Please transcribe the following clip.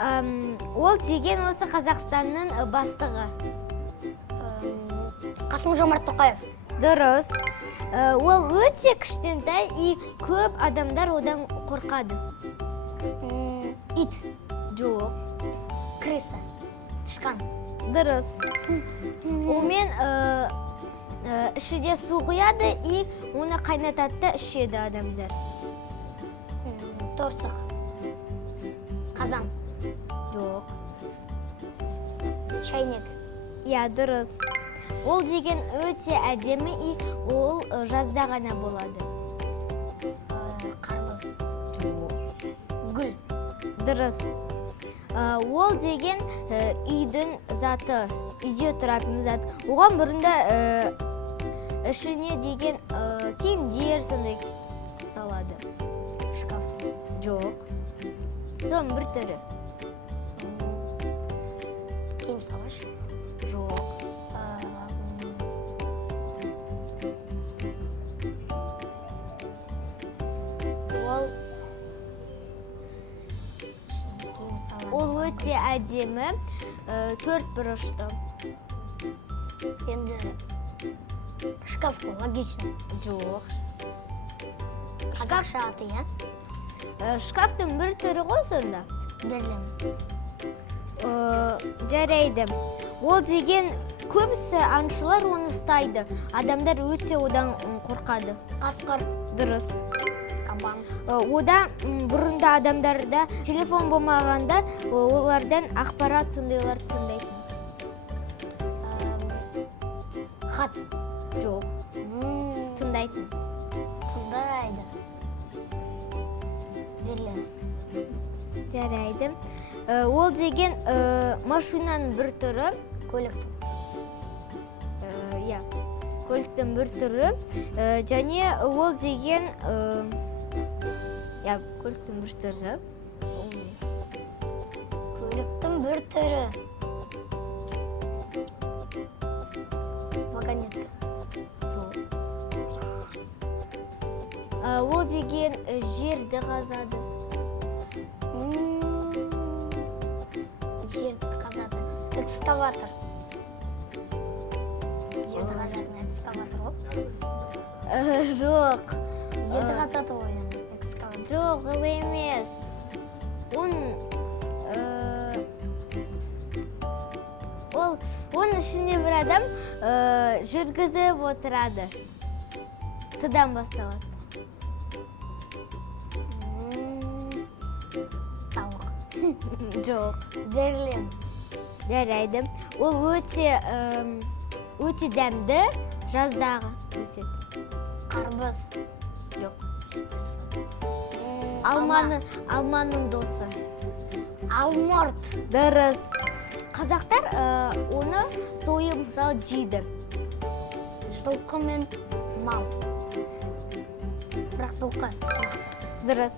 Ол деген осы Қазақстанның бастығы. Қасым-Жомарт Тоқаев. Дұрыс. Ол өте кішкентай и көп адамдар одан қорқады. Ит. Жоқ. Крыса. Тышқан. Дұрыс. Онымен ішіде су құяды и оны қайнатады да ішеді адамдар. Торсық. Қазан. Жоқ. Чайник. Иә, дұрыс. Ол деген өте әдемі и ол жазда ғана болады. Қарбыз. Жоқ. Гүл. Дұрыс. Ол деген үйдің заты, үйде тұратын зат. Оған бұрында ішіне деген киімдер сондай салады. Шкаф. Жоқ. Том бір түрі. Киім салаш. Жоқ. Ол өте әдемі, төрт бұрышты. Енді шкаф қой, логично. Жоқ. Қазақша аты, иә? Шкафтың бір түрі ғой сонда. Берлем. Жарайды. Ол деген көбісі аңшылар оны ұстайды. Адамдар өте одан қорқады. Қасқыр. Дұрыс. Кабан. Одан бұрында адамдарда телефон болмағанда олардан ақпарат сондайлар тыңдайтын. Хат. Жоқ. Тыңдайтын. Тыңдайды. Берлем. Жарайды. Ол деген машинаның бір түрі. Көліктің. Иә, көліктің бір түрі. Және ол деген көліктің бір түрі. Көліктің бір түрі. Вагонетка. Ол деген жерді қазады. Жерді қазады. Экскаватор. Жерді қазатын экскаватор ғой? Жоқ. Жерді қазады ғой, экскаватор. Жоқ, ол емес. Оның ішінде бір адам жүргізіп отырады. Т-дан басталады. Тауық. Жоқ. Берлем. Жарайды. Ол өте дәмді, жаздағы өседі. Қарбыз. Жоқ. Алманың досы. Алмұрт. Дұрыс. Қазақтар оны сойып мысалы жейді. Жылқы мен мал. Бірақ жылқы. Дұрыс.